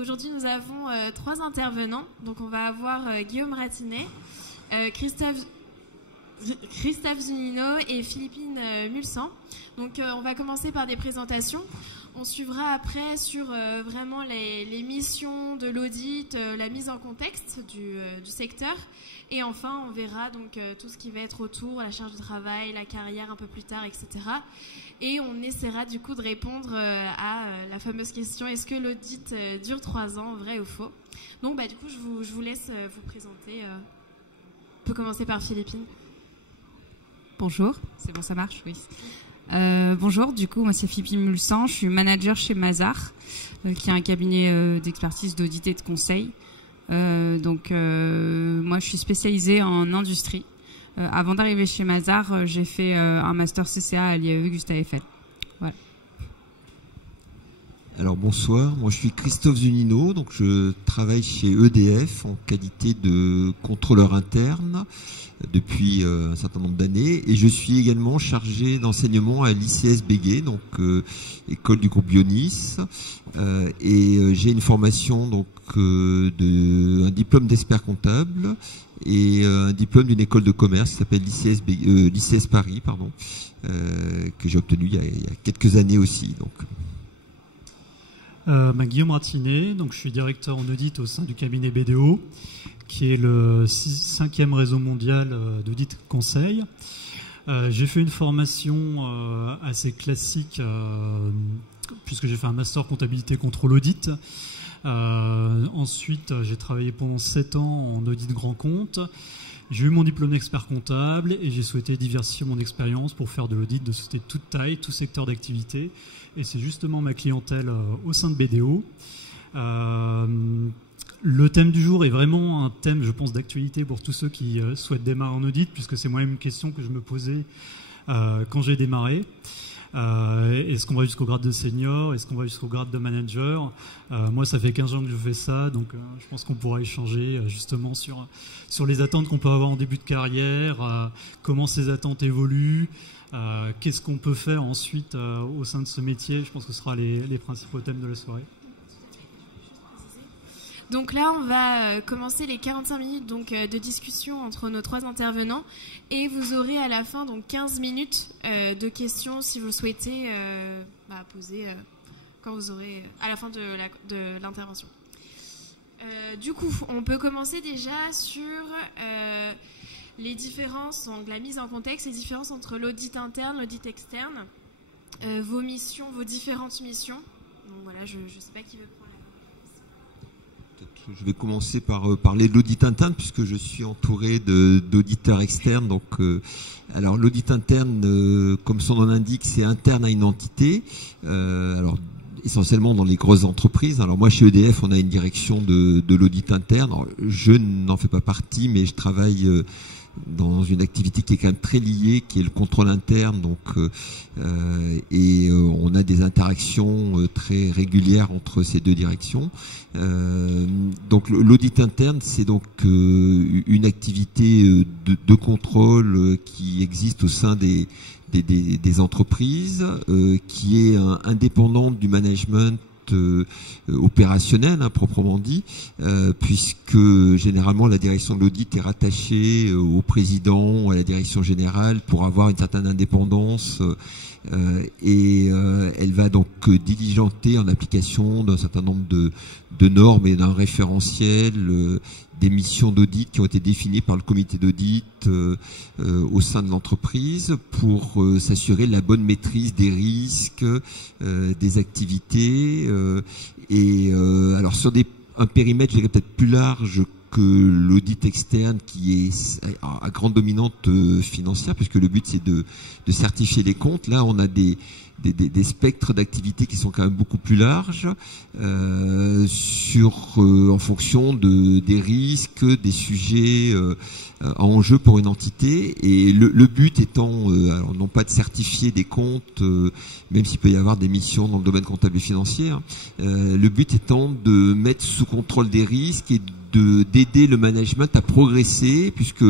aujourd'hui, nous avons 3 intervenants. Donc, on va avoir Guillaume Ratinet, Christophe Zunino et Philippine Mulsan. Donc, on va commencer par des présentations. On suivra après sur vraiment les missions de l'audit, la mise en contexte du secteur. Et enfin, on verra donc tout ce qui va être autour, la charge de travail, la carrière un peu plus tard, etc. Et on essaiera du coup de répondre à la fameuse question, est-ce que l'audit dure 3 ans, vrai ou faux? Donc du coup, je vous laisse vous présenter. On peut commencer par Philippine. Bonjour, c'est bon, ça marche, oui. Bonjour, du coup, moi c'est Philippine Mulsan, je suis manager chez Mazars, qui est un cabinet d'expertise d'audit et de conseil. Moi je suis spécialisée en industrie. Avant d'arriver chez Mazars, j'ai fait un master CCA à l'IAE Gustave Eiffel. Voilà. Alors bonsoir, moi je suis Christophe Zunino, donc je travaille chez EDF en qualité de contrôleur interne depuis un certain nombre d'années et je suis également chargé d'enseignement à l'ICS Béguet, donc école du groupe Bionis, et j'ai une formation donc un diplôme d'expert comptable et un diplôme d'une école de commerce qui s'appelle l'ICS Paris, que j'ai obtenu il y a quelques années aussi. Donc. Guillaume Ratinet, donc je suis directeur en audit au sein du cabinet BDO, qui est le 5e réseau mondial d'audit conseil. J'ai fait une formation assez classique, puisque j'ai fait un master comptabilité contrôle audit. Ensuite, j'ai travaillé pendant 7 ans en audit grand compte. J'ai eu mon diplôme d'expert comptable et j'ai souhaité diversifier mon expérience pour faire de l'audit de sociétés de toute taille, tout secteur d'activité. Et c'est justement ma clientèle au sein de BDO. Le thème du jour est vraiment un thème, je pense, d'actualité pour tous ceux qui souhaitent démarrer en audit, puisque c'est moi-même une question que je me posais quand j'ai démarré. Est-ce qu'on va jusqu'au grade de senior? Est-ce qu'on va jusqu'au grade de manager? Moi, ça fait 15 ans que je fais ça, donc je pense qu'on pourra échanger justement sur les attentes qu'on peut avoir en début de carrière, comment ces attentes évoluent, qu'est-ce qu'on peut faire ensuite au sein de ce métier. Je pense que ce sera les principaux thèmes de la soirée. Donc là, on va commencer les 45 minutes donc, de discussion entre nos 3 intervenants et vous aurez à la fin donc 15 minutes de questions si vous le souhaitez poser quand vous aurez à la fin de l'intervention. Du coup, on peut commencer déjà sur les différences, donc la mise en contexte, les différences entre l'audit interne, l'audit externe, vos missions, vos différentes missions. Donc voilà, je ne sais pas qui veut prendre. Je vais commencer par parler de l'audit interne puisque je suis entouré d'auditeurs externes. Donc, alors l'audit interne, comme son nom l'indique, c'est interne à une entité. Alors essentiellement dans les grosses entreprises. Alors moi chez EDF, on a une direction de l'audit interne. Alors, je n'en fais pas partie, mais je travaille dans une activité qui est quand même très liée, qui est le contrôle interne, donc on a des interactions très régulières entre ces deux directions. Donc l'audit interne, c'est donc une activité de contrôle qui existe au sein des entreprises, qui est indépendante du management opérationnel, proprement dit, puisque généralement la direction de l'audit est rattachée au président ou à la direction générale pour avoir une certaine indépendance, et elle va donc diligenter en application d'un certain nombre de normes et d'un référentiel des missions d'audit qui ont été définies par le comité d'audit au sein de l'entreprise pour s'assurer de la bonne maîtrise des risques, des activités, alors sur un périmètre, je dirais peut-être plus large que l'audit externe qui est à grande dominante financière, puisque le but c'est de certifier les comptes. Là, on a des spectres d'activités qui sont quand même beaucoup plus larges, en fonction des risques, des sujets en jeu pour une entité, et le but étant alors non pas de certifier des comptes, même s'il peut y avoir des missions dans le domaine comptable et financier, le but étant de mettre sous contrôle des risques et d'aider le management à progresser, puisque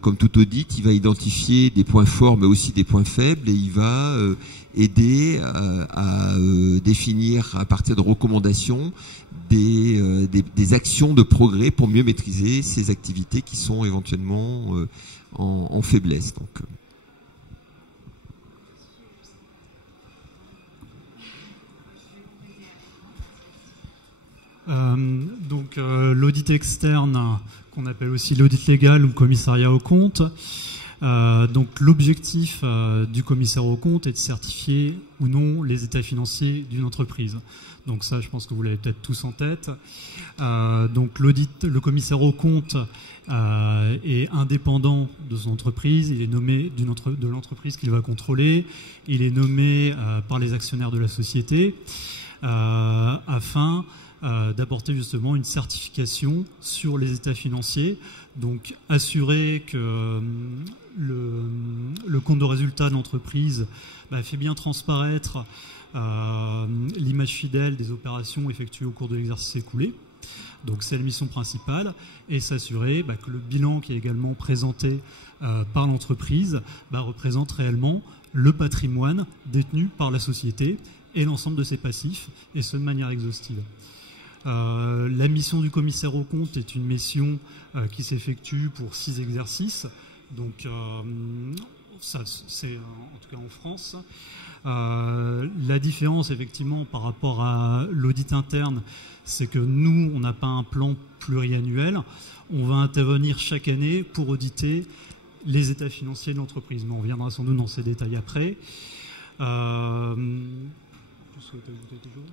comme tout audit, il va identifier des points forts mais aussi des points faibles, et il va aider à définir à partir de recommandations des actions de progrès pour mieux maîtriser ces activités qui sont éventuellement en faiblesse. Donc l'audit externe, qu'on appelle aussi l'audit légal ou le commissariat aux comptes. Donc l'objectif du commissaire aux comptes est de certifier ou non les états financiers d'une entreprise. Donc ça, je pense que vous l'avez peut-être tous en tête. Donc le commissaire aux comptes est indépendant de son entreprise. Il est nommé de l'entreprise qu'il va contrôler. Il est nommé par les actionnaires de la société afin d'apporter justement une certification sur les états financiers, donc assurer que le compte de résultat de l'entreprise fait bien transparaître l'image fidèle des opérations effectuées au cours de l'exercice écoulé. Donc c'est la mission principale, et s'assurer que le bilan qui est également présenté par l'entreprise représente réellement le patrimoine détenu par la société et l'ensemble de ses passifs, et ce de manière exhaustive. La mission du commissaire aux comptes est une mission qui s'effectue pour 6 exercices. Donc, ça, c'est en tout cas en France. La différence, effectivement, par rapport à l'audit interne, c'est que nous, on n'a pas un plan pluriannuel. On va intervenir chaque année pour auditer les états financiers de l'entreprise. Mais on reviendra sans doute dans ces détails après. Vous souhaitez ajouter quelque chose ?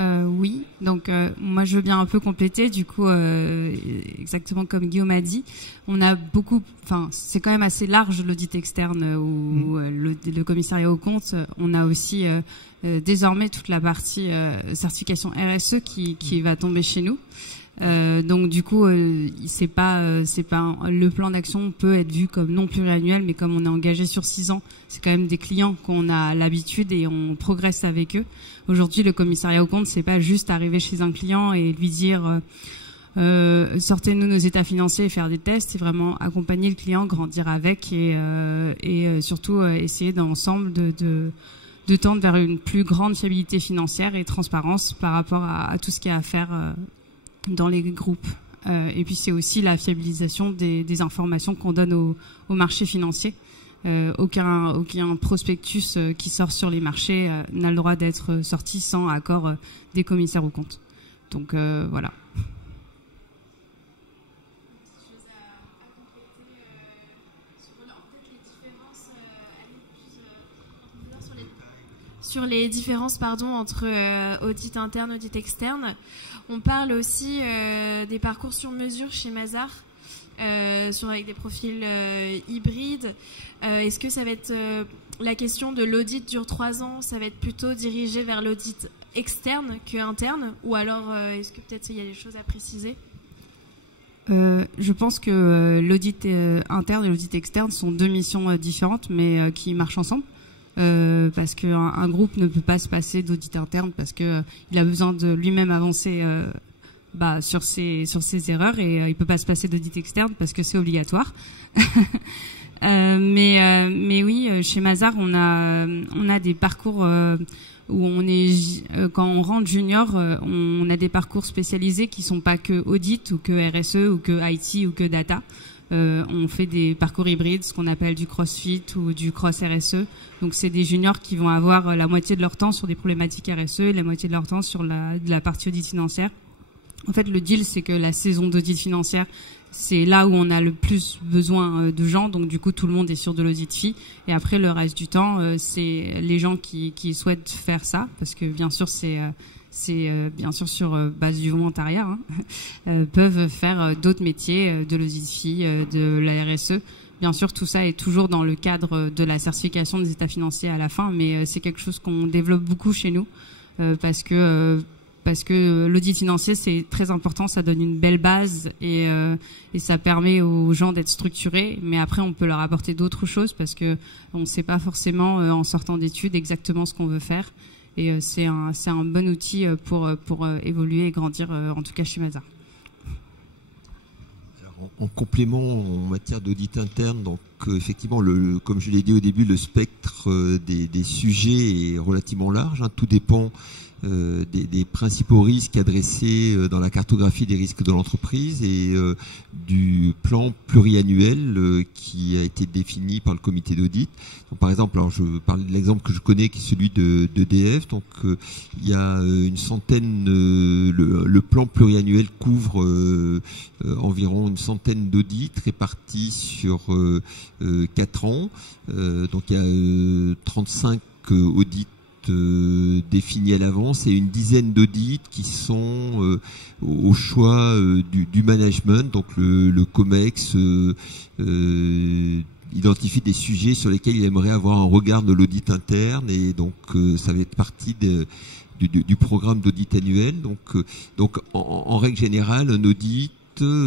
Oui, donc moi je veux bien un peu compléter. Du coup, exactement comme Guillaume a dit, on a beaucoup, enfin c'est quand même assez large l'audit externe ou le commissariat aux comptes. On a aussi désormais toute la partie certification RSE qui va tomber chez nous. Donc du coup, c'est pas le plan d'action peut être vu comme non pluriannuel, mais comme on est engagé sur 6 ans, c'est quand même des clients qu'on a l'habitude et on progresse avec eux. Aujourd'hui, le commissariat aux comptes, c'est pas juste arriver chez un client et lui dire sortez-nous nos états financiers et faire des tests. C'est vraiment accompagner le client, grandir avec et surtout essayer d'ensemble de tendre vers une plus grande fiabilité financière et transparence par rapport à tout ce qu'il y a à faire dans les groupes. Et puis c'est aussi la fiabilisation des informations qu'on donne au marché financier. Aucun prospectus qui sort sur les marchés n'a le droit d'être sorti sans accord des commissaires aux comptes. Donc voilà. Sur les différences entre audit interne et audit externe. On parle aussi des parcours sur mesure chez Mazars, avec des profils hybrides. Est-ce que ça va être la question de l'audit dure 3 ans, ça va être plutôt dirigé vers l'audit externe que interne, ou alors est-ce que peut-être il y a des choses à préciser? Je pense que l'audit interne et l'audit externe sont 2 missions différentes, mais qui marchent ensemble. Parce qu'un groupe ne peut pas se passer d'audit interne parce que il a besoin de lui-même avancer sur ses erreurs, et il peut pas se passer d'audit externe parce que c'est obligatoire. Mais oui, chez Mazars, on a des parcours où quand on rentre junior, on a des parcours spécialisés qui sont pas que audit ou que RSE ou que IT ou que data. On fait des parcours hybrides, ce qu'on appelle du CrossFit ou du Cross RSE. Donc c'est des juniors qui vont avoir la moitié de leur temps sur des problématiques RSE et la moitié de leur temps sur la partie audit financière. En fait, le deal, c'est que la saison d'audit financière, c'est là où on a le plus besoin de gens. Donc du coup, tout le monde est sur de l'audit FI. Et après, le reste du temps, c'est les gens qui souhaitent faire ça, parce que bien sûr, c'est bien sûr sur base du volontariat, peuvent faire d'autres métiers, de l'audit FI, de la RSE. Bien sûr, tout ça est toujours dans le cadre de la certification des états financiers à la fin, mais c'est quelque chose qu'on développe beaucoup chez nous, parce que l'audit financier, c'est très important, ça donne une belle base et ça permet aux gens d'être structurés, mais après on peut leur apporter d'autres choses parce que on ne sait pas forcément en sortant d'études exactement ce qu'on veut faire. Et c'est un bon outil pour évoluer et grandir, en tout cas chez Mazars. En complément, en matière d'audit interne, donc effectivement, comme je l'ai dit au début, le spectre des sujets est relativement large. Tout dépend des principaux risques adressés dans la cartographie des risques de l'entreprise et du plan pluriannuel qui a été défini par le comité d'audit. Donc, par exemple, alors je parle de l'exemple que je connais qui est celui d'EDF. Donc il y a une centaine, le plan pluriannuel couvre environ une centaine d'audits répartis sur 4 ans. Donc il y a 35 audits définis à l'avance et une dizaine d'audits qui sont au choix du management. Donc le COMEX identifie des sujets sur lesquels il aimerait avoir un regard de l'audit interne et donc ça va être partie du programme d'audit annuel. Donc en règle générale, un audit,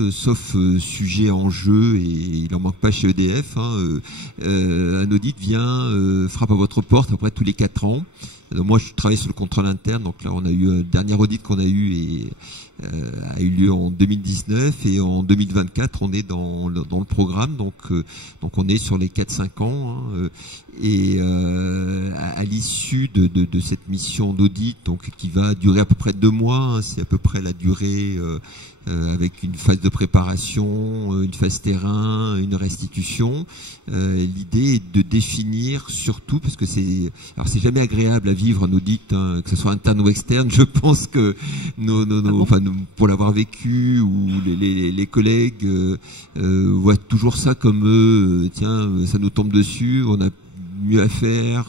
sauf sujet en jeu, et il n'en manque pas chez EDF, un audit vient, frappe à votre porte à peu près tous les 4 ans. Donc moi, je travaille sur le contrôle interne, donc là, on a eu un dernier audit qu'on a eu et a eu lieu en 2019 et en 2024, on est dans le programme, donc on est sur les 4-5 ans, et à l'issue de cette mission d'audit, donc qui va durer à peu près 2 mois, c'est à peu près la durée avec une phase de préparation, une phase terrain, une restitution. L'idée est de définir surtout, parce que c'est jamais agréable à vivre un audit, que ce soit interne ou externe. Je pense que pour l'avoir vécu, ou les collègues voient toujours ça comme tiens, ça nous tombe dessus, on a mieux à faire.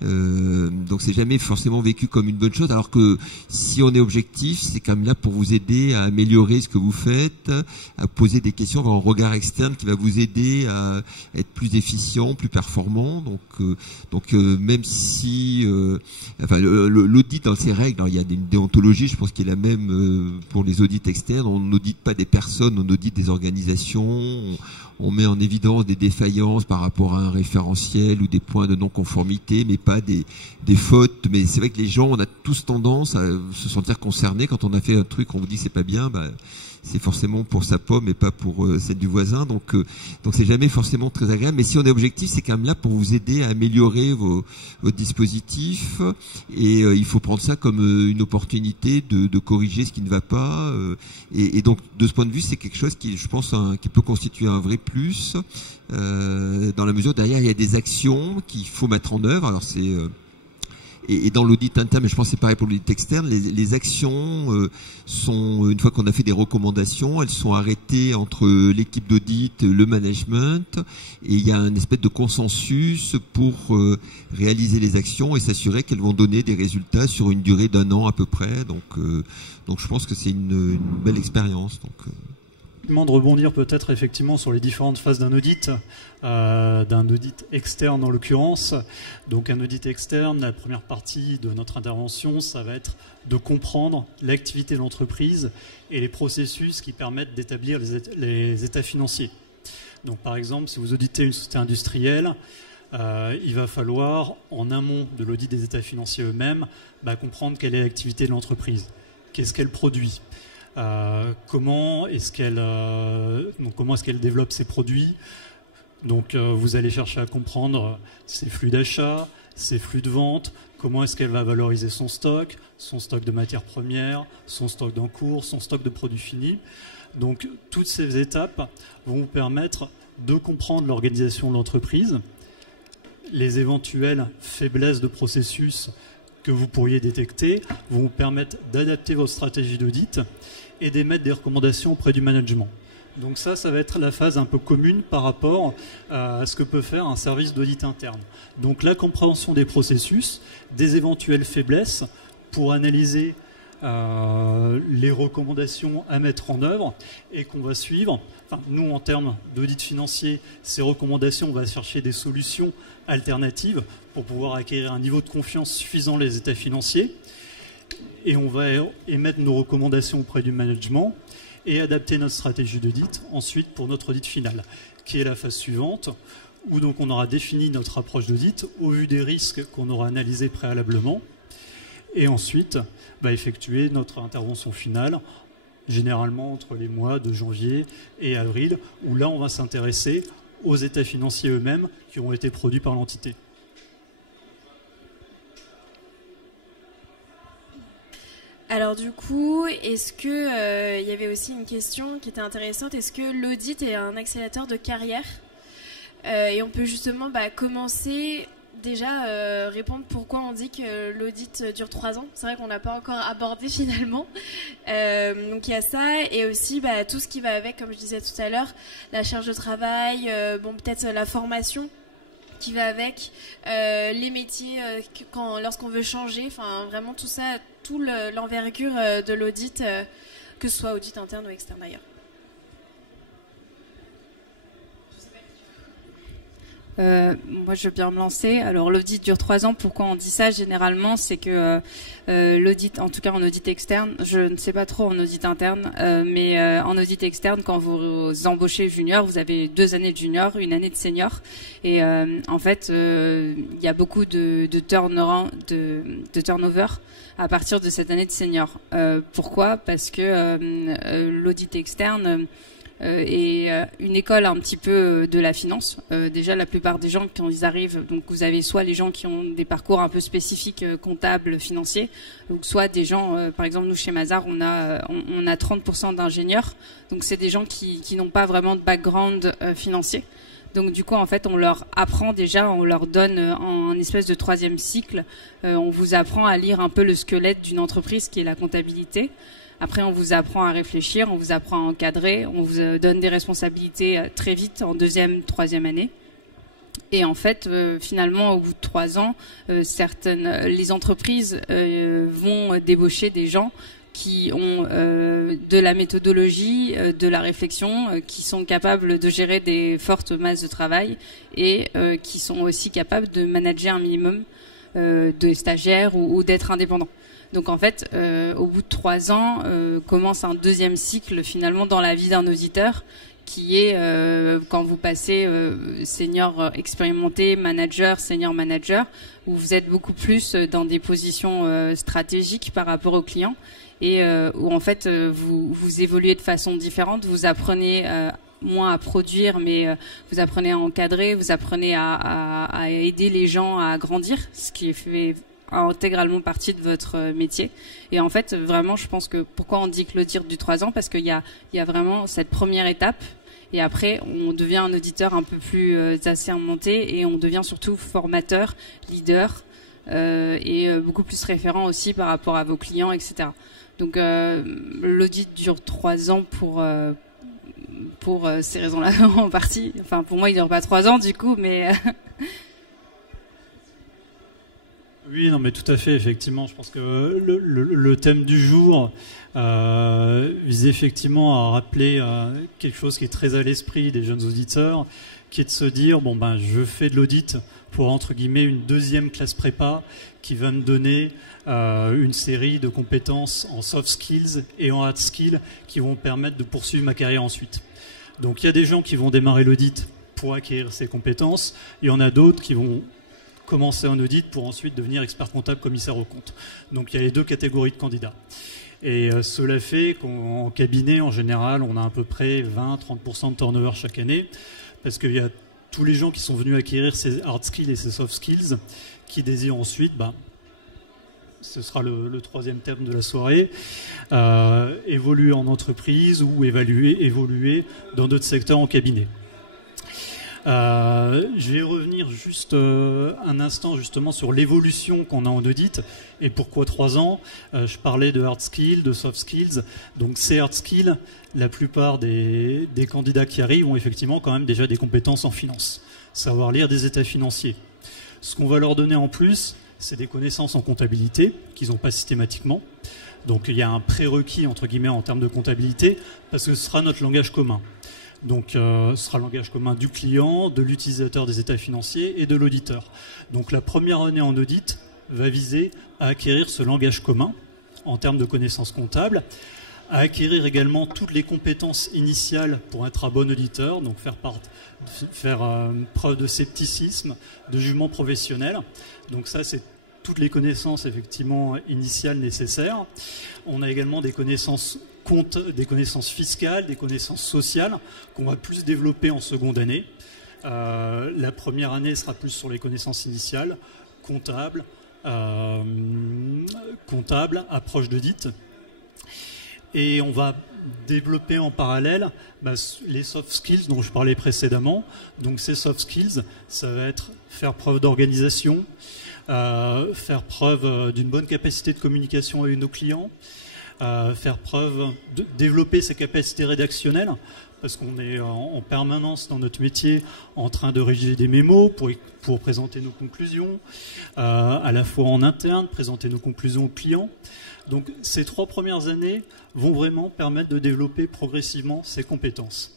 Donc c'est jamais forcément vécu comme une bonne chose, alors que si on est objectif, c'est quand même là pour vous aider à améliorer ce que vous faites, à poser des questions, avoir un regard externe qui va vous aider à être plus efficient, plus performant. Donc même si l'audit dans ses règles, alors il y a une déontologie, je pense qu'il est la même pour les audits externes. On n'audite pas des personnes, on audite des organisations. On met en évidence des défaillances par rapport à un référentiel ou des points de non-conformité, mais pas des fautes. Mais c'est vrai que les gens, on a tous tendance à se sentir concernés quand on a fait un truc, on vous dit c'est pas bien, c'est forcément pour sa pomme et pas pour celle du voisin. Donc c'est jamais forcément très agréable. Mais si on est objectif, c'est quand même là pour vous aider à améliorer vos dispositifs. Et il faut prendre ça comme une opportunité de corriger ce qui ne va pas. Et donc de ce point de vue, c'est quelque chose qui, je pense, qui peut constituer un vrai plus, dans la mesure où derrière il y a des actions qu'il faut mettre en œuvre. Alors c'est et dans l'audit interne, mais je pense que c'est pareil pour l'audit externe, les actions sont, une fois qu'on a fait des recommandations, elles sont arrêtées entre l'équipe d'audit, le management, et il y a une espèce de consensus pour réaliser les actions et s'assurer qu'elles vont donner des résultats sur une durée d'1 an à peu près. Donc je pense que c'est une belle expérience. De rebondir peut-être effectivement sur les différentes phases d'un audit externe en l'occurrence. Donc un audit externe, la première partie de notre intervention, ça va être de comprendre l'activité de l'entreprise et les processus qui permettent d'établir les états financiers. Donc par exemple, si vous auditez une société industrielle, il va falloir, en amont de l'audit des états financiers eux-mêmes, comprendre quelle est l'activité de l'entreprise, qu'est-ce qu'elle produit. Comment est-ce qu'elle développe ses produits. Donc vous allez chercher à comprendre ses flux d'achat, ses flux de vente, comment est-ce qu'elle va valoriser son stock de matières premières, son stock d'encours, son stock de produits finis. Donc toutes ces étapes vont vous permettre de comprendre l'organisation de l'entreprise, les éventuelles faiblesses de processus que vous pourriez détecter, vont vous permettre d'adapter votre stratégie d'audit et d'émettre des recommandations auprès du management. Donc ça va être la phase un peu commune par rapport à ce que peut faire un service d'audit interne. Donc la compréhension des processus, des éventuelles faiblesses pour analyser les recommandations à mettre en œuvre et qu'on va suivre. Enfin, nous, en termes d'audit financier, ces recommandations, on va chercher des solutions alternatives pour pouvoir acquérir un niveau de confiance suffisant dans les états financiers. Et on va émettre nos recommandations auprès du management et adapter notre stratégie d'audit ensuite pour notre audit final, qui est la phase suivante, où donc on aura défini notre approche d'audit au vu des risques qu'on aura analysés préalablement, et ensuite effectuer notre intervention finale, généralement entre les mois de janvier et avril, où là on va s'intéresser aux états financiers eux-mêmes qui ont été produits par l'entité. Alors du coup, est-ce que il y avait aussi une question qui était intéressante, est-ce que l'audit est un accélérateur de carrière et on peut justement commencer déjà répondre pourquoi on dit que l'audit dure 3 ans. C'est vrai qu'on n'a pas encore abordé finalement. Donc il y a ça et aussi tout ce qui va avec, comme je disais tout à l'heure, la charge de travail, peut-être la formation qui va avec, les métiers lorsqu'on veut changer, enfin vraiment tout ça, tout l'envergure de l'audit, que ce soit audit interne ou externe d'ailleurs. Moi, je veux bien me lancer. Alors, l'audit dure 3 ans. Pourquoi on dit ça? Généralement, c'est que l'audit, en tout cas en audit externe, je ne sais pas trop en audit interne, mais en audit externe, quand vous embauchez junior, vous avez 2 années de junior, 1 année de senior. Et en fait, il y a beaucoup de turnover à partir de cette année de senior. Pourquoi? Parce que l'audit externe et une école un petit peu de la finance. Déjà, la plupart des gens, quand ils arrivent, donc vous avez soit les gens qui ont des parcours un peu spécifiques comptables, financiers, ou soit des gens, par exemple, nous chez Mazars, on a 30% d'ingénieurs, donc c'est des gens qui n'ont pas vraiment de background financier. Donc du coup, en fait, on leur apprend déjà, on leur donne en espèce de 3e cycle, on vous apprend à lire un peu le squelette d'une entreprise qui est la comptabilité. Après, on vous apprend à réfléchir, on vous apprend à encadrer, on vous donne des responsabilités très vite en 2e, 3e année. Et en fait, finalement, au bout de 3 ans, les entreprises vont débaucher des gens qui ont de la méthodologie, de la réflexion, qui sont capables de gérer des fortes masses de travail et qui sont aussi capables de manager un minimum de stagiaires ou d'être indépendants. Donc en fait, au bout de 3 ans, commence un 2e cycle finalement dans la vie d'un auditeur, qui est quand vous passez senior expérimenté, manager, senior manager, où vous êtes beaucoup plus dans des positions stratégiques par rapport aux clients et où en fait vous évoluez de façon différente, vous apprenez moins à produire, mais vous apprenez à encadrer, vous apprenez à aider les gens à grandir, ce qui fait intégralement partie de votre métier. Et en fait, vraiment, je pense que pourquoi on dit que l'audit dure 3 ans, parce qu'il y a vraiment cette première étape, et après, on devient un auditeur un peu plus assermenté, et on devient surtout formateur, leader, et beaucoup plus référent aussi par rapport à vos clients, etc. Donc, l'audit dure 3 ans pour ces raisons-là, en partie. Enfin, pour moi, il dure pas 3 ans, du coup, mais... Oui, non, mais tout à fait, effectivement. Je pense que le thème du jour vise effectivement à rappeler quelque chose qui est très à l'esprit des jeunes auditeurs, qui est de se dire, je fais de l'audit pour, entre guillemets, une 2e classe prépa qui va me donner une série de compétences en soft skills et en hard skills qui vont me permettre de poursuivre ma carrière ensuite. Donc, il y a des gens qui vont démarrer l'audit pour acquérir ces compétences. Il y en a d'autres qui vont commencer en audit pour ensuite devenir expert comptable, commissaire aux comptes. Donc il y a les 2 catégories de candidats. Et cela fait qu'en cabinet, en général, on a à peu près 20-30% de turnover chaque année, parce qu'il y a tous les gens qui sont venus acquérir ces hard skills et ces soft skills, qui désirent ensuite, ce sera le 3e thème de la soirée, évoluer en entreprise ou évoluer dans d'autres secteurs en cabinet. Je vais revenir juste un instant justement sur l'évolution qu'on a en audit et pourquoi 3 ans. Je parlais de hard skills, de soft skills. Donc ces hard skills, la plupart des candidats qui arrivent ont effectivement quand même déjà des compétences en finance, savoir lire des états financiers. Ce qu'on va leur donner en plus, c'est des connaissances en comptabilité qu'ils n'ont pas systématiquement. Donc il y a un prérequis entre guillemets en termes de comptabilité parce que ce sera notre langage commun. Donc, ce sera le langage commun du client, de l'utilisateur des états financiers et de l'auditeur. Donc, la première année en audit va viser à acquérir ce langage commun en termes de connaissances comptables, à acquérir également toutes les compétences initiales pour être un bon auditeur, donc faire preuve de scepticisme, de jugement professionnel. Donc ça, c'est toutes les connaissances effectivement initiales nécessaires. On a également des connaissances des connaissances fiscales, des connaissances sociales qu'on va plus développer en seconde année. La première année sera plus sur les connaissances initiales, comptables, comptable, approche d'audit. Et on va développer en parallèle les soft skills dont je parlais précédemment. Donc ces soft skills, ça va être faire preuve d'organisation, faire preuve d'une bonne capacité de communication avec nos clients, faire preuve de développer ses capacités rédactionnelles, parce qu'on est en permanence dans notre métier en train de rédiger des mémos pour présenter nos conclusions, à la fois en interne, présenter nos conclusions aux clients. Donc ces 3 premières années vont vraiment permettre de développer progressivement ces compétences.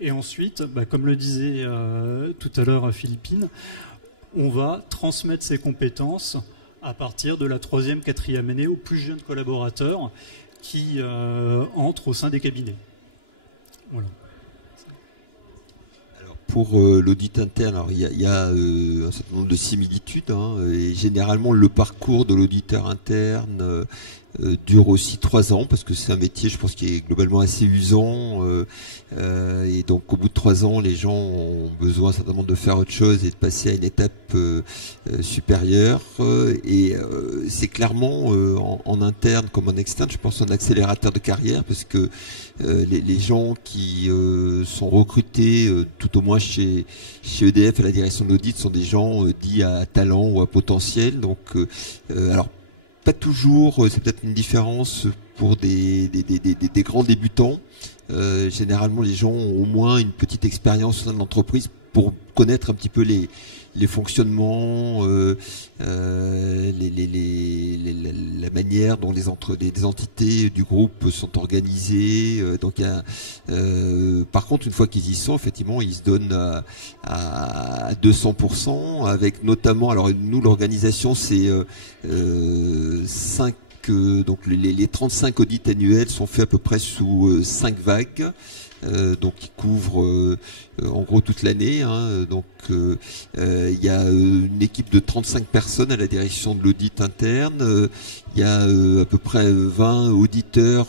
Et ensuite, comme le disait tout à l'heure Philippine, on va transmettre ces compétences à partir de la 3e, 4e année aux plus jeunes collaborateurs qui entrent au sein des cabinets. Voilà. Alors pour l'audit interne, alors il y a un certain nombre de similitudes, hein, et généralement le parcours de l'auditeur interne dure aussi 3 ans, parce que c'est un métier, je pense, qui est globalement assez usant, et donc au bout de 3 ans, les gens ont besoin certainement de faire autre chose et de passer à une étape supérieure, et c'est clairement en interne comme en externe, je pense, un accélérateur de carrière, parce que les gens qui sont recrutés, tout au moins chez EDF à la direction de l'audit, sont des gens dits à talent ou à potentiel, donc alors pas toujours, c'est peut-être une différence pour des grands débutants. Généralement, les gens ont au moins une petite expérience au sein de l'entreprise pour connaître un petit peu les fonctionnements, la manière dont les entités du groupe sont organisées. Donc, par contre, une fois qu'ils y sont, effectivement, ils se donnent à 200%, avec notamment, alors nous, l'organisation, c'est 5. Donc les 35 audits annuels sont faits à peu près sous 5 vagues, donc qui couvrent en gros toute l'année, hein. Donc il y a une équipe de 35 personnes à la direction de l'audit interne, il y a à peu près 20 auditeurs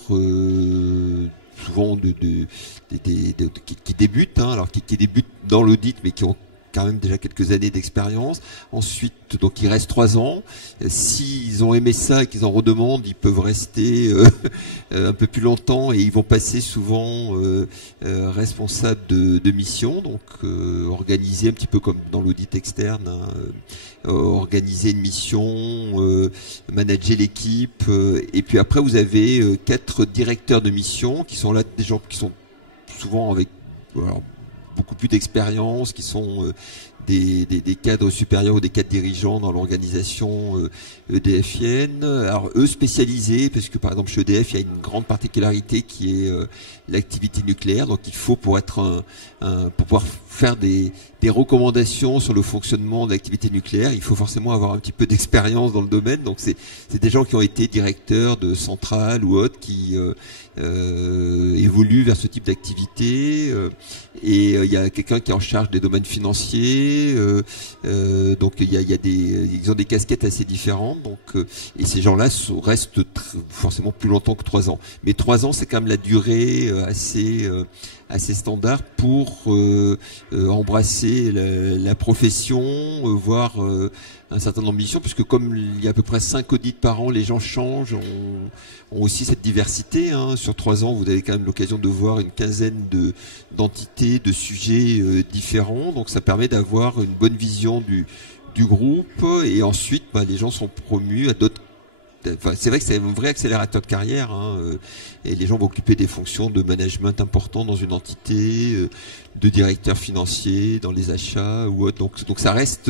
souvent qui débutent, hein, alors qui débutent dans l'audit mais qui ont quand même déjà quelques années d'expérience. Ensuite, donc il reste 3 ans. S'ils ont aimé ça et qu'ils en redemandent, ils peuvent rester un peu plus longtemps, et ils vont passer souvent responsables de mission, donc organiser un petit peu comme dans l'audit externe, hein, organiser une mission, manager l'équipe, et puis après vous avez 4 directeurs de mission qui sont là, des gens qui sont souvent avec beaucoup plus d'expérience, qui sont des cadres supérieurs ou des cadres dirigeants dans l'organisation EDFienne. Alors eux spécialisés, parce que par exemple chez EDF, il y a une grande particularité qui est l'activité nucléaire. Donc il faut, pour pouvoir faire des recommandations sur le fonctionnement de l'activité nucléaire, il faut forcément avoir un petit peu d'expérience dans le domaine. Donc c'est des gens qui ont été directeurs de centrales ou autres, qui évoluent vers ce type d'activité, et il y a quelqu'un qui est en charge des domaines financiers, donc ils ont des casquettes assez différentes, donc et ces gens-là restent forcément plus longtemps que 3 ans. Mais 3 ans, c'est quand même la durée assez standard pour embrasser la profession, voir un certain nombre d'ambitions, puisque comme il y a à peu près 5 audits par an, les gens changent, ont aussi cette diversité, hein. Sur 3 ans, vous avez quand même l'occasion de voir une quinzaine d'entités, de sujets différents, donc ça permet d'avoir une bonne vision du groupe, et ensuite les gens sont promus à d'autres. Enfin, c'est vrai que c'est un vrai accélérateur de carrière, hein, et les gens vont occuper des fonctions de management importantes dans une entité, de directeur financier, dans les achats ou autre. Donc ça reste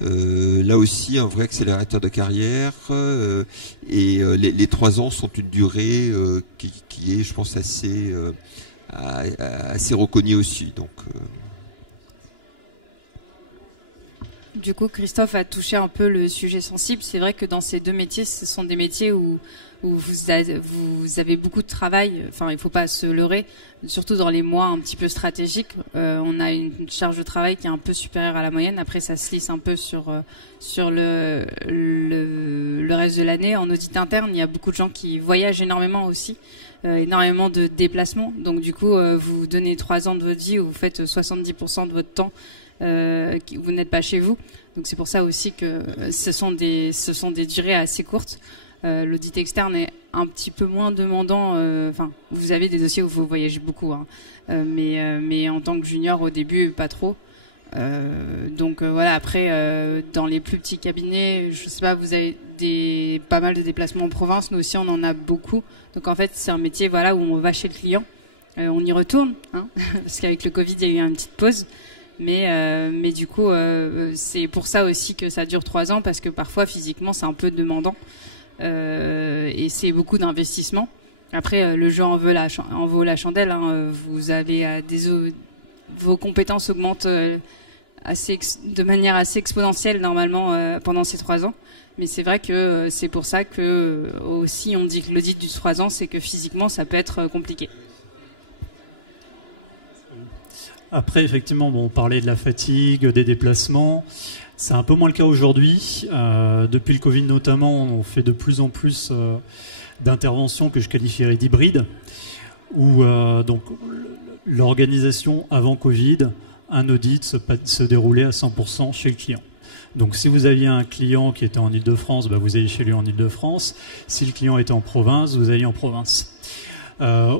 là aussi un vrai accélérateur de carrière, et les 3 ans sont une durée qui est, je pense, assez reconnue aussi. Donc Du coup, Christophe a touché un peu le sujet sensible. C'est vrai que dans ces 2 métiers, ce sont des métiers où vous avez beaucoup de travail. Enfin, il ne faut pas se leurrer, surtout dans les mois un petit peu stratégiques. On a une charge de travail qui est un peu supérieure à la moyenne. Après, ça se lisse un peu sur le reste de l'année. En audit interne, il y a beaucoup de gens qui voyagent énormément aussi. Énormément de déplacements. Donc, du coup, vous donnez 3 ans de votre vie où vous faites 70% de votre temps. Vous n'êtes pas chez vous, Donc c'est pour ça aussi que ce sont des durées assez courtes. L'audit externe est un petit peu moins demandant. Enfin, vous avez des dossiers où vous voyagez beaucoup, hein, mais en tant que junior au début, pas trop. Donc voilà. Après, dans les plus petits cabinets, je sais pas, vous avez pas mal de déplacements en province. Nous aussi, on en a beaucoup. Donc en fait, c'est un métier, voilà, où on va chez le client, on y retourne, hein, parce qu'avec le Covid, il y a eu une petite pause. Mais du coup, c'est pour ça aussi que ça dure 3 ans, parce que parfois physiquement, c'est un peu demandant. Et c'est beaucoup d'investissement. Après, le jeu en vaut la chandelle. Hein. Vous avez vos compétences augmentent de manière assez exponentielle normalement pendant ces 3 ans. Mais c'est vrai que c'est pour ça que aussi on dit que l'audit du 3 ans, c'est que physiquement ça peut être compliqué. Après, effectivement, on parlait de la fatigue, des déplacements. C'est un peu moins le cas aujourd'hui. Depuis le Covid notamment, on fait de plus en plus d'interventions que je qualifierais d'hybrides, où donc l'organisation avant Covid, un audit se déroulait à 100% chez le client. Donc si vous aviez un client qui était en Ile-de-France, vous alliez chez lui en Ile-de-France. Si le client était en province, vous alliez en province.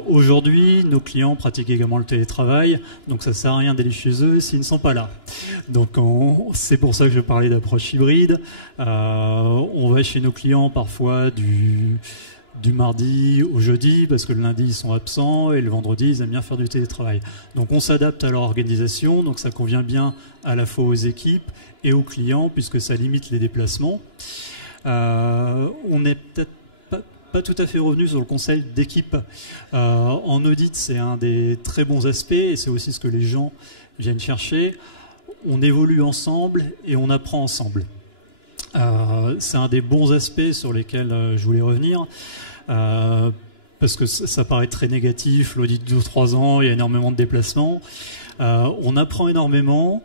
Aujourd'hui, nos clients pratiquent également le télétravail, donc ça sert à rien d'aller chez eux s'ils ne sont pas là. Donc c'est pour ça que je parlais d'approche hybride. On va chez nos clients parfois du mardi au jeudi, parce que le lundi ils sont absents et le vendredi ils aiment bien faire du télétravail. Donc on s'adapte à leur organisation, donc ça convient bien à la fois aux équipes et aux clients, puisque ça limite les déplacements. On n'est peut-être pas tout à fait revenu sur le conseil d'équipe. En audit, c'est un des très bons aspects, et c'est aussi ce que les gens viennent chercher. On évolue ensemble et on apprend ensemble. C'est un des bons aspects sur lesquels je voulais revenir, parce que ça paraît très négatif, l'audit dure 3 ans, il y a énormément de déplacements. On apprend énormément,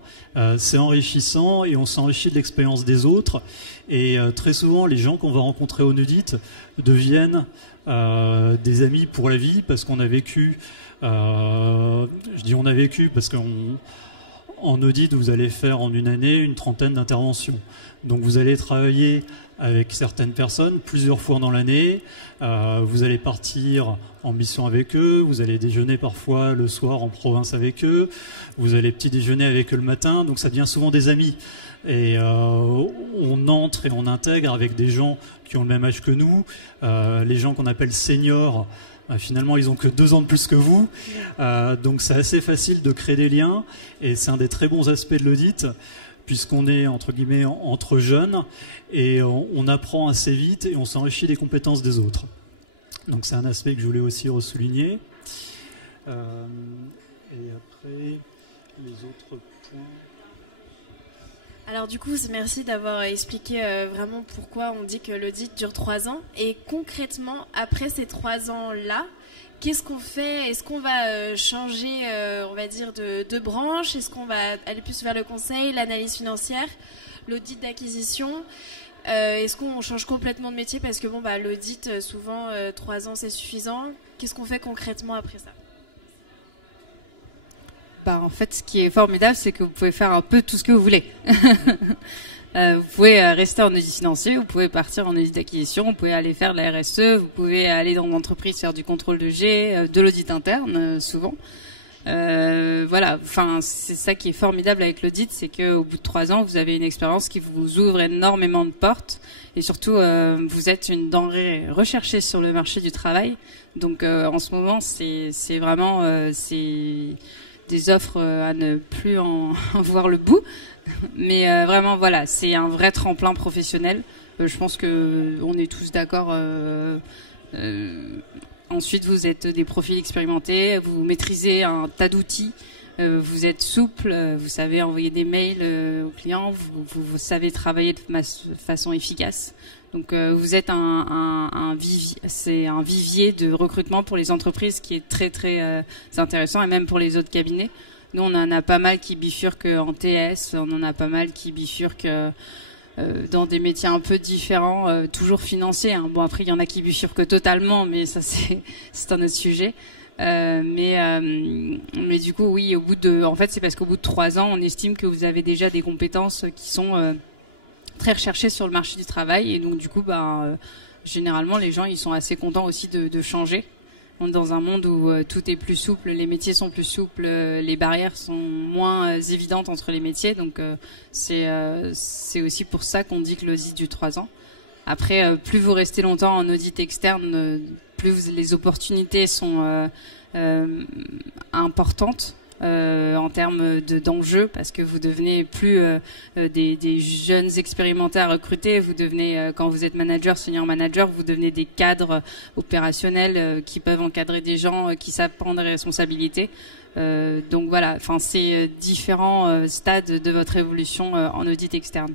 c'est enrichissant, et on s'enrichit de l'expérience des autres. Et très souvent, les gens qu'on va rencontrer en audit deviennent des amis pour la vie, parce qu'on a vécu, je dis on a vécu parce qu'en audit, vous allez faire en une année une 30aine d'interventions. Donc vous allez travailler avec certaines personnes plusieurs fois dans l'année, vous allez partir en mission avec eux, vous allez déjeuner parfois le soir en province avec eux, vous allez petit déjeuner avec eux le matin, donc ça devient souvent des amis. Et on entre et on intègre avec des gens qui ont le même âge que nous, les gens qu'on appelle seniors. Finalement, ils ont que 2 ans de plus que vous, donc c'est assez facile de créer des liens, et c'est un des très bons aspects de l'audit, puisqu'on est entre guillemets entre jeunes, et on apprend assez vite et on s'enrichit des compétences des autres. Donc c'est un aspect que je voulais aussi ressouligner. Et après, les autres points. Alors du coup, merci d'avoir expliqué vraiment pourquoi on dit que l'audit dure 3 ans. Et concrètement, après ces 3 ans-là, qu'est-ce qu'on fait? Est-ce qu'on va changer, on va dire, de branche? Est-ce qu'on va aller plus vers le conseil, l'analyse financière, l'audit d'acquisition? Est-ce qu'on change complètement de métier? Parce que l'audit, souvent, 3 ans, c'est suffisant. Qu'est-ce qu'on fait concrètement après ça? En fait, ce qui est formidable, c'est que vous pouvez faire un peu tout ce que vous voulez. Vous pouvez rester en audit financier, vous pouvez partir en audit d'acquisition, vous pouvez aller faire de la RSE, vous pouvez aller dans l'entreprise faire du contrôle de G, de l'audit interne, souvent. Voilà, enfin, c'est ça qui est formidable avec l'audit, c'est qu'au bout de 3 ans, vous avez une expérience qui vous ouvre énormément de portes, et surtout, vous êtes une denrée recherchée sur le marché du travail. Donc, en ce moment, c'est vraiment des offres à ne plus en voir le bout. Mais vraiment, voilà, c'est un vrai tremplin professionnel. Je pense que on est tous d'accord. Ensuite, vous êtes des profils expérimentés, vous maîtrisez un tas d'outils, vous êtes souple, vous savez envoyer des mails aux clients, vous savez travailler de façon efficace. Donc, vous êtes c'est un vivier de recrutement pour les entreprises qui est très très intéressant, et même pour les autres cabinets. Nous, on en a pas mal qui bifurquent en TS, on en a pas mal qui bifurquent dans des métiers un peu différents, toujours financiers. Hein. Bon, après, il y en a qui bifurquent totalement, mais ça, c'est un autre sujet. Mais du coup, oui, en fait, c'est parce qu'au bout de 3 ans, on estime que vous avez déjà des compétences qui sont très recherchées sur le marché du travail. Et donc, du coup, généralement, les gens, ils sont assez contents aussi de changer. On est dans un monde où tout est plus souple, les métiers sont plus souples, les barrières sont moins évidentes entre les métiers. Donc, c'est aussi pour ça qu'on dit que l'audit dure 3 ans. Après, plus vous restez longtemps en audit externe, plus les opportunités sont importantes en termes d'enjeux, parce que vous devenez plus des jeunes expérimentés à recruter, vous devenez, quand vous êtes manager, senior manager, vous devenez des cadres opérationnels qui peuvent encadrer des gens qui savent prendre des responsabilités. Donc voilà, c'est différents stades de votre évolution en audit externe.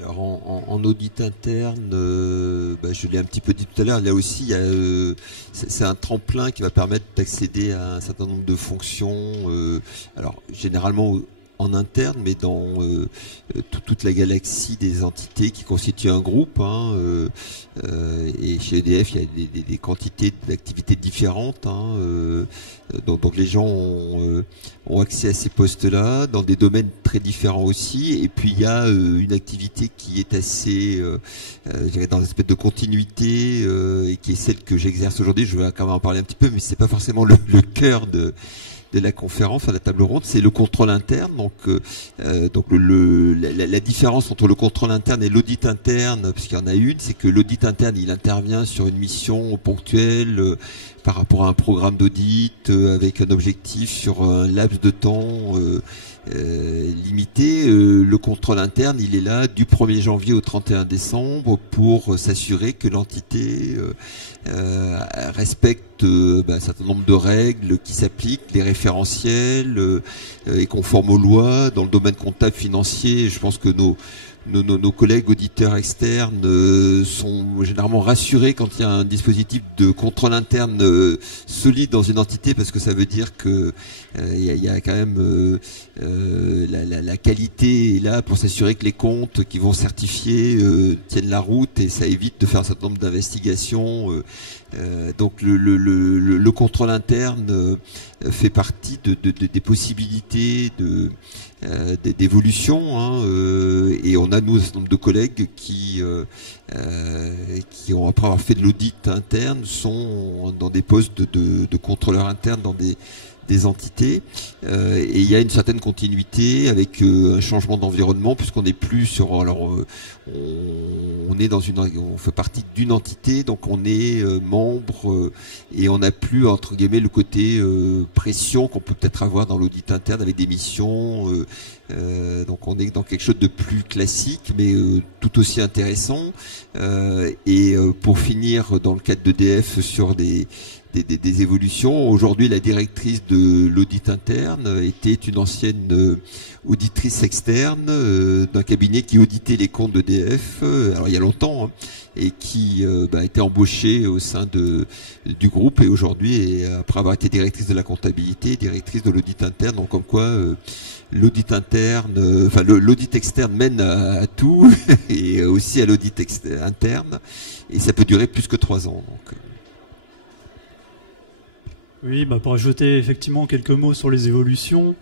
Alors en audit interne, je l'ai un petit peu dit tout à l'heure, là aussi c'est un tremplin qui va permettre d'accéder à un certain nombre de fonctions, alors généralement en interne, mais dans toute la galaxie des entités qui constituent un groupe. Et chez EDF, il y a des quantités d'activités différentes. Donc les gens ont accès à ces postes-là dans des domaines très différents aussi. Et puis il y a une activité qui est assez, je dirais, dans une espèce de continuité et qui est celle que j'exerce aujourd'hui. Je vais quand même en parler un petit peu, mais c'est pas forcément le cœur de la conférence, la table ronde, c'est le contrôle interne. Donc la différence entre le contrôle interne et l'audit interne, puisqu'il y en a une, c'est que l'audit interne, il intervient sur une mission ponctuelle par rapport à un programme d'audit avec un objectif sur un laps de temps limité. Le contrôle interne, il est là du 1er janvier au 31 décembre pour s'assurer que l'entité respecte un certain nombre de règles qui s'appliquent, les référentiels, est conforme aux lois. Dans le domaine comptable financier, je pense que nos collègues auditeurs externes sont généralement rassurés quand il y a un dispositif de contrôle interne solide dans une entité, parce que ça veut dire que il y a quand même la qualité est là pour s'assurer que les comptes qui vont certifier tiennent la route, et ça évite de faire un certain nombre d'investigations. Donc le contrôle interne fait partie des possibilités d'évolution, et on a nous un certain nombre de collègues qui ont, après avoir fait de l'audit interne, sont dans des postes de contrôleur interne dans des entités, et il y a une certaine continuité avec un changement d'environnement, puisqu'on n'est plus sur, on est on fait partie d'une entité, donc on est membre, et on n'a plus, entre guillemets, le côté pression qu'on peut peut-être avoir dans l'audit interne avec des missions. Donc on est dans quelque chose de plus classique, mais tout aussi intéressant. Et pour finir, dans le cadre d'EDF, sur des évolutions. Aujourd'hui, la directrice de l'audit interne était une ancienne auditrice externe d'un cabinet qui auditait les comptes d'EDF, alors il y a longtemps, et qui a été embauchée au sein du groupe, et aujourd'hui, après avoir été directrice de la comptabilité, directrice de l'audit interne. Donc comme quoi l'audit interne, l'audit externe mène à tout, et aussi à l'audit interne, et ça peut durer plus que 3 ans. Donc. Oui, pour ajouter effectivement quelques mots sur les évolutions.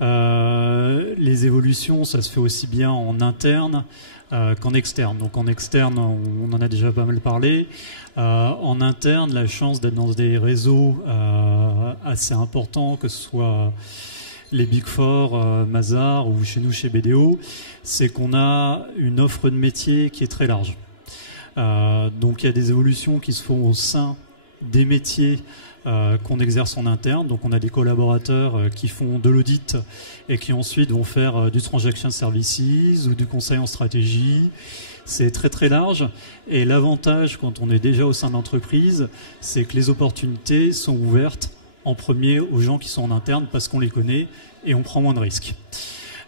Les évolutions, ça se fait aussi bien en interne qu'en externe. Donc en externe, on en a déjà pas mal parlé. En interne, la chance d'être dans des réseaux assez importants, que ce soit les Big Four, Mazars, ou chez nous, chez BDO, c'est qu'on a une offre de métiers qui est très large. Donc il y a des évolutions qui se font au sein des métiers qu'on exerce en interne. Donc on a des collaborateurs qui font de l'audit et qui ensuite vont faire du transaction services ou du conseil en stratégie. C'est très très large, et l'avantage quand on est déjà au sein de l'entreprise, c'est que les opportunités sont ouvertes en premier aux gens qui sont en interne, parce qu'on les connaît et on prend moins de risques.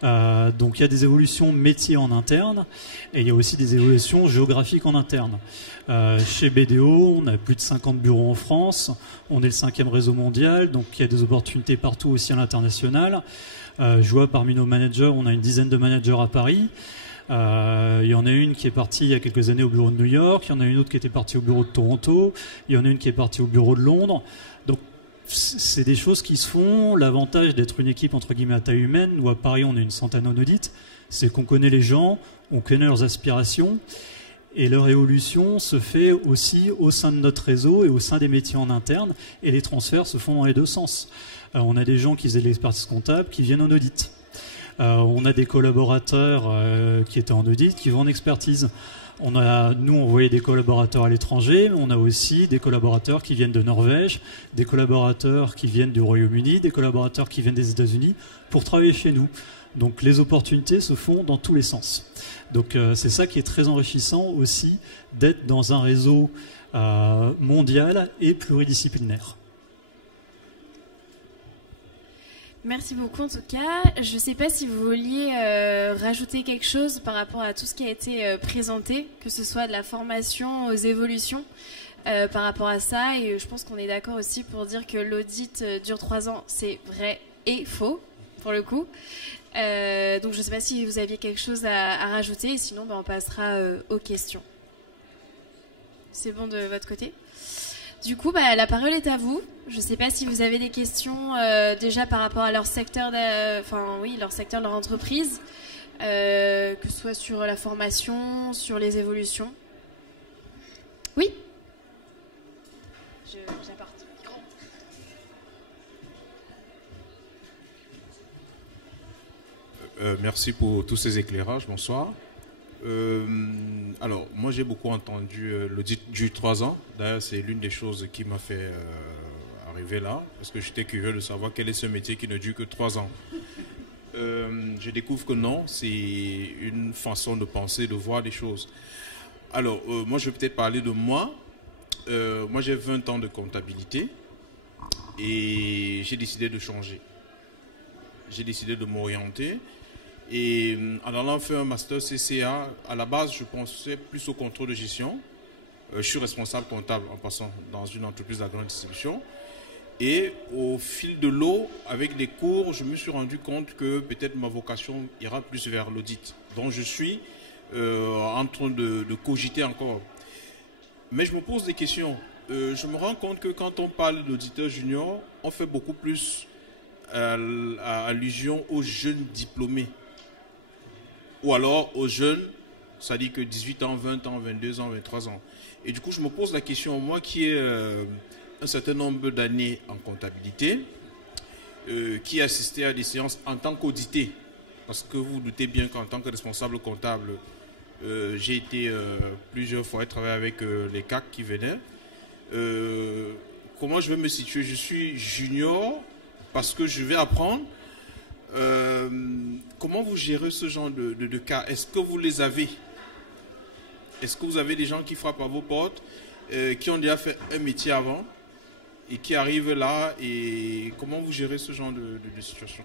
Donc il y a des évolutions métiers en interne, et il y a aussi des évolutions géographiques en interne. Chez BDO, on a plus de 50 bureaux en France, on est le 5e réseau mondial, donc il y a des opportunités partout aussi à l'international. Je vois parmi nos managers, on a une dizaine de managers à Paris. Il y en a une qui est partie il y a quelques années au bureau de New York, il y en a une autre qui était partie au bureau de Toronto, il y en a une qui est partie au bureau de Londres. Donc c'est des choses qui se font. L'avantage d'être une équipe entre guillemets à taille humaine, où à Paris on est une centaine en audit, c'est qu'on connaît les gens, on connaît leurs aspirations, et leur évolution se fait aussi au sein de notre réseau et au sein des métiers en interne, et les transferts se font dans les deux sens. On a des gens qui faisaient de l'expertise comptable qui viennent en audit. On a des collaborateurs qui étaient en audit qui vont en expertise. Nous, on voyait des collaborateurs à l'étranger, mais on a aussi des collaborateurs qui viennent de Norvège, des collaborateurs qui viennent du Royaume-Uni, des collaborateurs qui viennent des États-Unis pour travailler chez nous. Donc les opportunités se font dans tous les sens. Donc c'est ça qui est très enrichissant aussi, d'être dans un réseau mondial et pluridisciplinaire. Merci beaucoup en tout cas. Je ne sais pas si vous vouliez rajouter quelque chose par rapport à tout ce qui a été présenté, que ce soit de la formation aux évolutions par rapport à ça. Et je pense qu'on est d'accord aussi pour dire que l'audit dure 3 ans, c'est vrai et faux pour le coup. Donc je ne sais pas si vous aviez quelque chose à rajouter, et sinon on passera aux questions. C'est bon de votre côté ? Du coup, la parole est à vous. Je ne sais pas si vous avez des questions déjà par rapport à leur secteur, leur secteur de leur entreprise, que ce soit sur la formation, sur les évolutions. Oui ? J'apporte le micro. Merci pour tous ces éclairages. Bonsoir. Alors, moi j'ai beaucoup entendu l'audit dure 3 ans. D'ailleurs, c'est l'une des choses qui m'a fait arriver là, parce que j'étais curieux de savoir quel est ce métier qui ne dure que 3 ans. Je découvre que non, c'est une façon de penser, de voir les choses. Alors, moi je vais peut-être parler de moi. Moi j'ai 20 ans de comptabilité et j'ai décidé de changer. J'ai décidé de m'orienter. Et en allant faire un master CCA, à la base, je pensais plus au contrôle de gestion. Je suis responsable comptable en passant dans une entreprise de la grande distribution. Et au fil de l'eau, avec les cours, je me suis rendu compte que peut-être ma vocation ira plus vers l'audit. Donc je suis en train de cogiter encore. Mais je me pose des questions. Je me rends compte que quand on parle d'auditeur junior, on fait beaucoup plus allusion aux jeunes diplômés. Ou alors aux jeunes, c'est-à-dire que 18 ans, 20 ans, 22 ans, 23 ans. Et du coup, je me pose la question, moi qui ai un certain nombre d'années en comptabilité, qui ai assisté à des séances en tant qu'audité, parce que vous vous doutez bien qu'en tant que responsable comptable, j'ai été plusieurs fois travailler avec les CAC qui venaient. Comment je vais me situer? Je suis junior parce que je vais apprendre. Comment vous gérez ce genre de cas? Est-ce que vous les avez? Est-ce que vous avez des gens qui frappent à vos portes, qui ont déjà fait un métier avant et qui arrivent là? Et comment vous gérez ce genre de situation?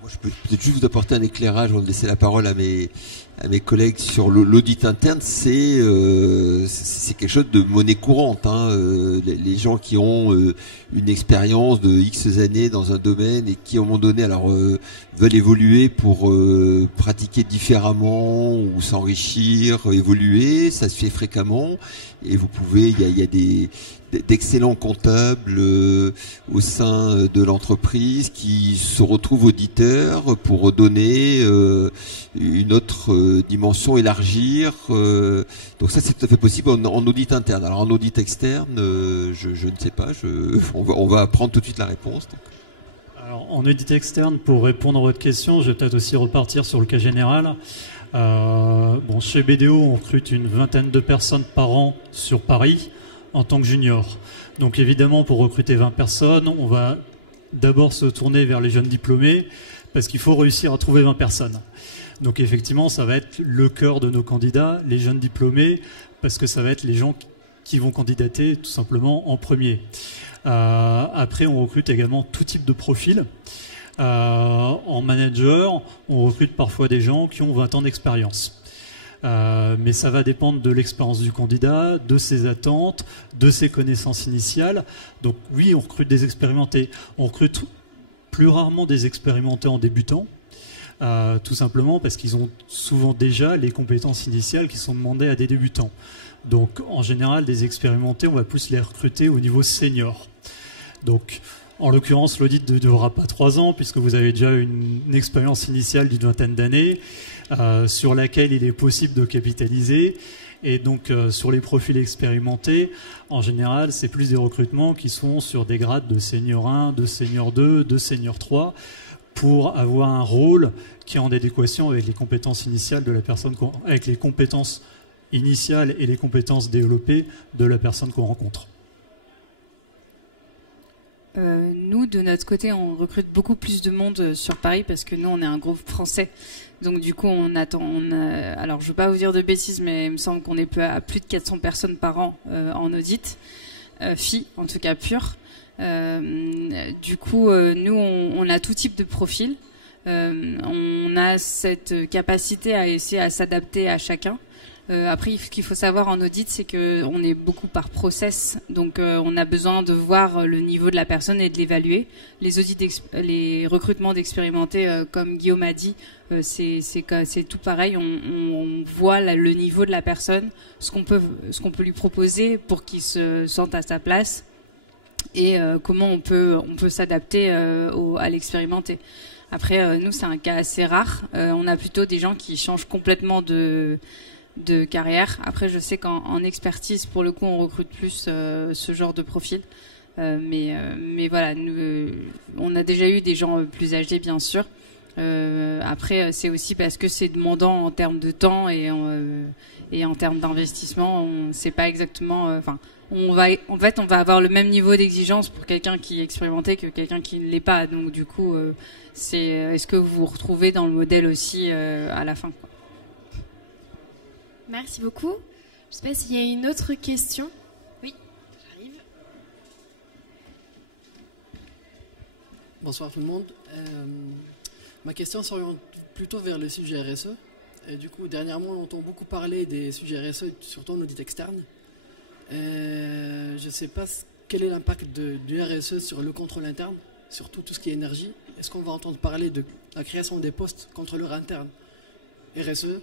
Moi, je peux peut-être juste vous apporter un éclairage avant de laisser la parole à mes collègues sur l'audit interne. C'est quelque chose de monnaie courante. Les gens qui ont une expérience de X années dans un domaine et qui, à un moment donné, veulent évoluer pour pratiquer différemment ou s'enrichir, évoluer, ça se fait fréquemment. Et vous pouvez, il y a d'excellents comptables au sein de l'entreprise qui se retrouvent auditeurs pour donner une autre dimension, élargir. Donc ça, c'est tout à fait possible en audit interne. Alors en audit externe, je ne sais pas. On va apprendre tout de suite la réponse. Donc. Alors en audit externe, pour répondre à votre question, je vais peut-être aussi repartir sur le cas général. Chez BDO, on recrute une 20aine de personnes par an sur Paris en tant que junior. Donc évidemment, pour recruter 20 personnes, on va d'abord se tourner vers les jeunes diplômés parce qu'il faut réussir à trouver 20 personnes. Donc effectivement, ça va être le cœur de nos candidats, les jeunes diplômés, parce que ça va être les gens qui vont candidater tout simplement en premier. Après, on recrute également tout type de profil. En manager, on recrute parfois des gens qui ont 20 ans d'expérience. Mais ça va dépendre de l'expérience du candidat, de ses attentes, de ses connaissances initiales. Donc oui, on recrute des expérimentés. On recrute plus rarement des expérimentés en débutant. tout simplement parce qu'ils ont souvent déjà les compétences initiales qui sont demandées à des débutants. Donc en général, des expérimentés, on va plus les recruter au niveau senior. Donc en l'occurrence, l'audit ne durera pas 3 ans puisque vous avez déjà une expérience initiale d'une vingtaine d'années sur laquelle il est possible de capitaliser. Et donc sur les profils expérimentés, en général, c'est plus des recrutements qui sont sur des grades de senior 1, de senior 2, de senior 3 pour avoir un rôle qui est en adéquation avec les compétences initiales de la personne, avec les compétences initiales et les compétences développées de la personne qu'on rencontre. Nous, de notre côté, on recrute beaucoup plus de monde sur Paris parce que nous, on est un groupe français. Donc du coup, alors je ne veux pas vous dire de bêtises, mais il me semble qu'on est à plus de 400 personnes par an en audit, filles en tout cas pures. Du coup, nous, on a tout type de profil. On a cette capacité à essayer à s'adapter à chacun. Après, ce qu'il faut savoir en audit, c'est qu'on est beaucoup par process. Donc, on a besoin de voir le niveau de la personne et de l'évaluer. Les recrutements d'expérimentés, comme Guillaume a dit, c'est tout pareil. On voit le niveau de la personne, ce qu'on peut lui proposer pour qu'il se sente à sa place et comment on peut s'adapter à l'expérimenté. Après, nous, c'est un cas assez rare. On a plutôt des gens qui changent complètement de carrière. Après, je sais qu'en expertise, pour le coup, on recrute plus ce genre de profil. Mais voilà, nous, on a déjà eu des gens plus âgés, bien sûr. Après, c'est aussi parce que c'est demandant en termes de temps et en termes d'investissement. On sait pas exactement... on va avoir le même niveau d'exigence pour quelqu'un qui est expérimenté que quelqu'un qui ne l'est pas. Donc, du coup, est-ce que vous vous retrouvez dans le modèle aussi à la fin, quoi. Merci beaucoup. Je ne sais pas s'il y a une autre question. Oui, j'arrive. Bonsoir tout le monde. Ma question s'oriente plutôt vers le sujet RSE. Et du coup, dernièrement, on entend beaucoup parler des sujets RSE, surtout en audit externe. Je ne sais pas quel est l'impact du RSE sur le contrôle interne, surtout tout ce qui est énergie. Est-ce qu'on va entendre parler de la création des postes contrôleurs internes RSE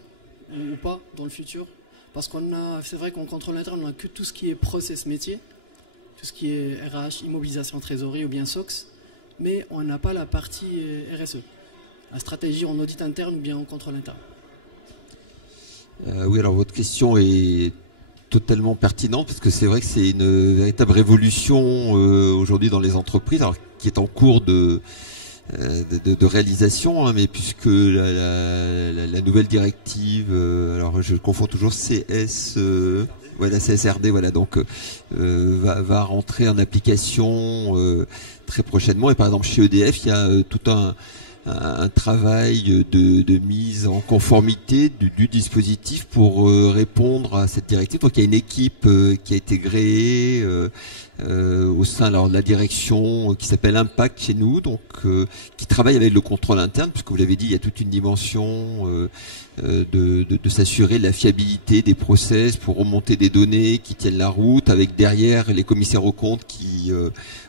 ou pas dans le futur? Parce c'est vrai qu'en contrôle interne, on n'a que tout ce qui est process métier, tout ce qui est RH, immobilisation, trésorerie ou bien SOX, mais on n'a pas la partie RSE, la stratégie en audit interne ou bien en contrôle interne. Oui, alors votre question est totalement pertinente parce que c'est vrai que c'est une véritable révolution aujourd'hui dans les entreprises, alors, qui est en cours de réalisation, hein, mais puisque la nouvelle directive, alors je confonds toujours la CSRD, voilà, donc va rentrer en application très prochainement. Et par exemple chez EDF, il y a tout un travail de mise en conformité du dispositif pour répondre à cette directive. Donc il y a une équipe qui a été créée au sein de la direction qui s'appelle Impact chez nous, donc qui travaille avec le contrôle interne, puisque vous l'avez dit, il y a toute une dimension de s'assurer de la fiabilité des process pour remonter des données qui tiennent la route, avec derrière les commissaires aux comptes qui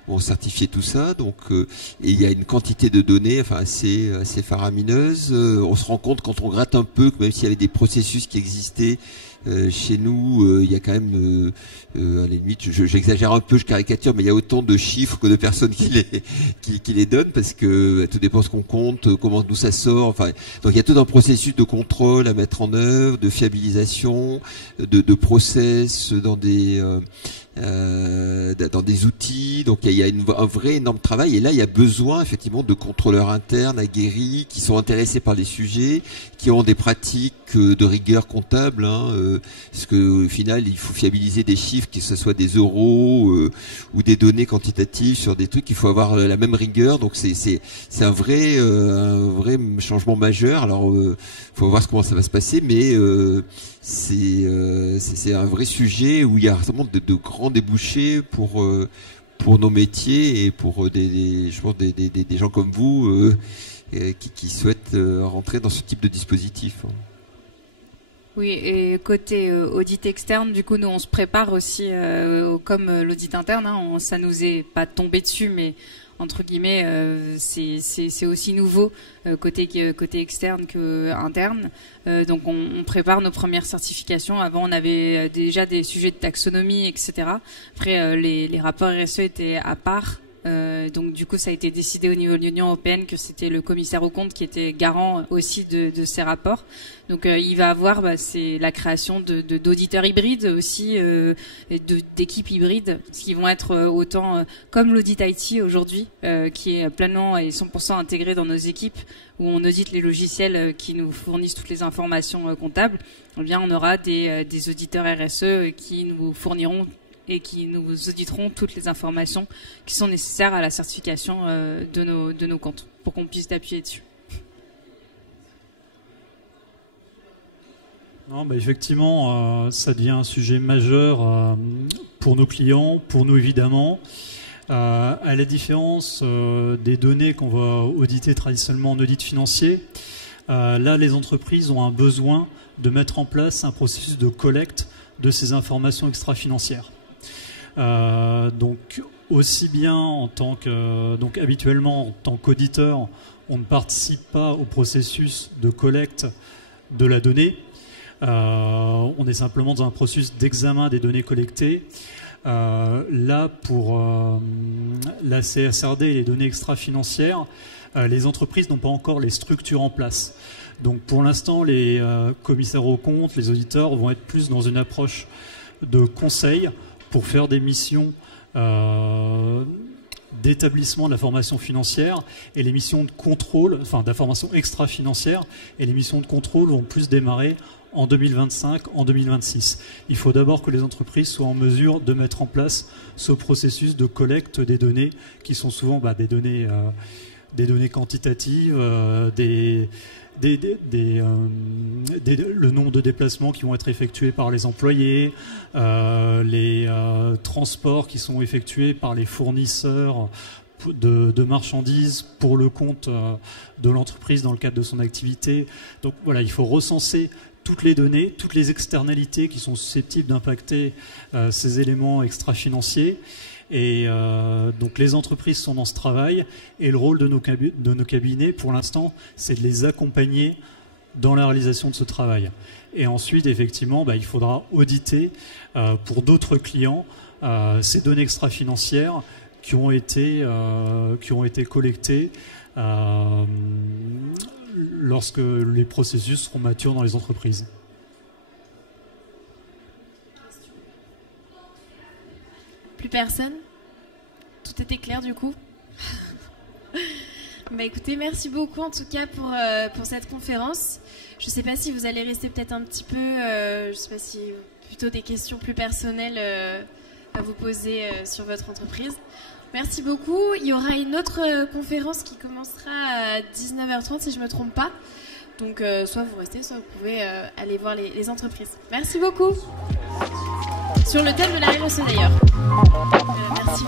vont certifier tout ça. Donc et il y a une quantité de données assez faramineuse. On se rend compte quand on gratte un peu que même s'il y avait des processus qui existaient chez nous, il y a quand même, à la limite, j'exagère un peu, je caricature, mais il y a autant de chiffres que de personnes qui les donnent, parce que tout dépend ce qu'on compte, d'où ça sort. Enfin, donc il y a tout un processus de contrôle à mettre en œuvre, de fiabilisation, de process dans des outils. Donc il y a un vrai énorme travail, et là il y a besoin effectivement de contrôleurs internes aguerris qui sont intéressés par les sujets, qui ont des pratiques de rigueur comptable, parce que au final il faut fiabiliser des chiffres, que ce soit des euros ou des données quantitatives sur des trucs, il faut avoir la même rigueur. Donc c'est un vrai changement majeur. Alors faut voir comment ça va se passer, mais c'est un vrai sujet où il y a vraiment de grands débouchés pour nos métiers et pour je pense des gens comme vous qui souhaitent rentrer dans ce type de dispositif. Oui, et côté audit externe, du coup, nous, on se prépare aussi, comme l'audit interne, hein, ça nous est pas tombé dessus, mais entre guillemets, c'est aussi nouveau côté externe que interne. Donc, on prépare nos premières certifications. Avant, on avait déjà des sujets de taxonomie, etc. Après, les rapports RSE étaient à part. Donc du coup, ça a été décidé au niveau de l'Union européenne que c'était le commissaire aux comptes qui était garant aussi de ces rapports. Donc il va avoir c'est la création d'auditeurs hybrides aussi, d'équipes hybrides, qui vont être autant comme l'audit IT aujourd'hui, qui est pleinement et 100% intégré dans nos équipes, où on audite les logiciels qui nous fournissent toutes les informations comptables. Eh bien, on aura des auditeurs RSE qui nous fourniront et qui nous auditeront toutes les informations qui sont nécessaires à la certification de nos comptes, pour qu'on puisse t'appuyer dessus. Non, effectivement, ça devient un sujet majeur pour nos clients, pour nous évidemment. À la différence des données qu'on va auditer traditionnellement en audit financier, là, les entreprises ont un besoin de mettre en place un processus de collecte de ces informations extra-financières. Donc aussi bien en tant que habituellement en tant qu'auditeur, on ne participe pas au processus de collecte de la donnée. On est simplement dans un processus d'examen des données collectées. Là, pour la CSRD et les données extra-financières, les entreprises n'ont pas encore les structures en place. Donc pour l'instant, les commissaires aux comptes, les auditeurs vont être plus dans une approche de conseil pour faire des missions d'établissement de l'information financière, et les missions de contrôle, enfin d'information extra-financière, et les missions de contrôle vont plus démarrer en 2025, en 2026. Il faut d'abord que les entreprises soient en mesure de mettre en place ce processus de collecte des données, qui sont souvent des données quantitatives, le nombre de déplacements qui vont être effectués par les employés, les transports qui sont effectués par les fournisseurs de marchandises pour le compte de l'entreprise dans le cadre de son activité. Donc voilà, il faut recenser toutes les données, toutes les externalités qui sont susceptibles d'impacter ces éléments extra-financiers. Et donc les entreprises sont dans ce travail, et le rôle de nos cabinets pour l'instant, c'est de les accompagner dans la réalisation de ce travail. Et ensuite, effectivement, il faudra auditer pour d'autres clients ces données extra-financières qui ont été collectées lorsque les processus seront matures dans les entreprises. Plus personne? Tout était clair du coup? Écoutez, merci beaucoup en tout cas pour cette conférence. Je ne sais pas si vous allez rester peut-être un petit peu, je ne sais pas si plutôt des questions plus personnelles à vous poser sur votre entreprise. Merci beaucoup. Il y aura une autre conférence qui commencera à 19h30 si je ne me trompe pas. Donc soit vous restez, soit vous pouvez aller voir les entreprises. Merci beaucoup. Sur le thème de la RSE d'ailleurs. Merci.